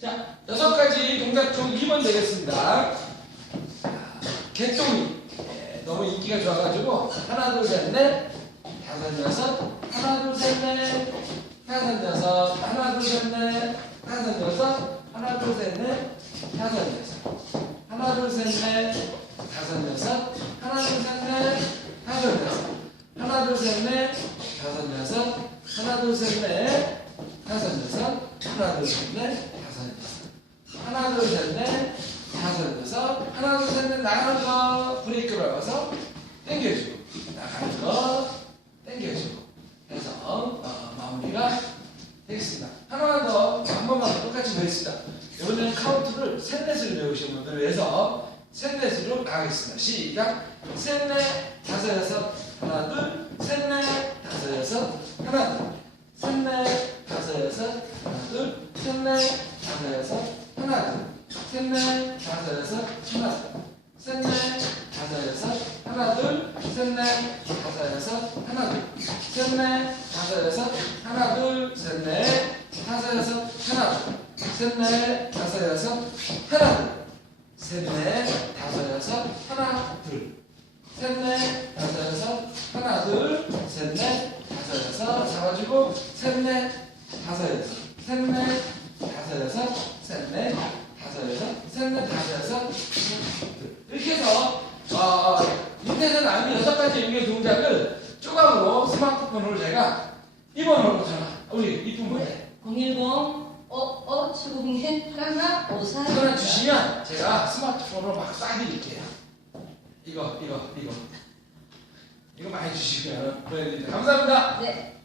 자, 여섯 가지 동작 중 2번 되겠습니다. 자, 개똥이. 예, 너무 인기가 좋아가지고, 하나, 둘, 셋, 넷, 다섯, 여섯, 하나, 둘, 셋, 넷, 다섯, 여섯, 하나, 둘, 셋, 넷, 다섯, 여섯, 하나, 둘, 셋, 넷, 다섯, 여섯, 하나, 둘, 셋, 넷, 다섯, 여섯, 하나, 둘, 셋, 넷, 다섯, 여섯, 하나, 둘, 셋, 넷, 다섯, 여섯, 하나, 둘, 셋, 넷, 다섯, 여섯, 하나, 둘, 셋, 넷, 다섯. 하나 둘 셋 넷. 다섯 여섯 하나 둘 셋 넷. 나가는 거 브레이크 밟아서 당겨주고 나가는 거 당겨주고. 해서 어, 마무리가 되겠습니다. 하나 더한 번만 더 똑같이 배웠습니다. 이번에는 카운트를 셋넷을 배우신 분들을 위해서 셋넷으로 나가겠습니다. 시작. 셋넷. 다섯 여섯. 하나 둘. 셋넷 셋넷 다섯 여섯 하나 셋넷 다섯 여섯 하나 둘. 셋넷 다섯 여섯 하나 둘. 셋넷 다섯 여섯 하나 둘. 셋넷 다섯 여섯 하나 셋넷 다섯 여섯 하나 둘. 셋넷 다섯 여섯 하나 둘. 셋넷 다섯 여섯 하나 둘셋넷 다섯 여섯 잡아주고 셋넷 다섯 여섯. 셋넷 다섯 여섯 셋넷 여섯 둘. 이렇게 해서 어, 밑에서 나눈 여섯 가지 응용 동작을 조각으로 스마트폰으로 제가 입원으로 전화 우리 이쁜 분에 010 55 701 81 54 전화 주시면 제가 스마트폰으로 막 쏴드릴게요. 이거 이거 이거 이거 많이 주시고요. 감사합니다. 네.